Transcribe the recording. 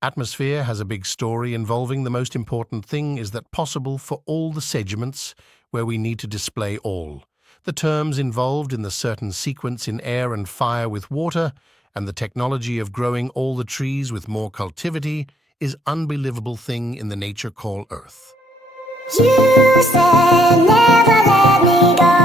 Atmosphere has a big story involving the most important thing is that possible for all the sediments where we need to display all. The terms involved in the certain sequence in air and fire with water and the technology of growing all the trees with more cultivity is unbelievable thing in the nature call Earth. You said never let me go.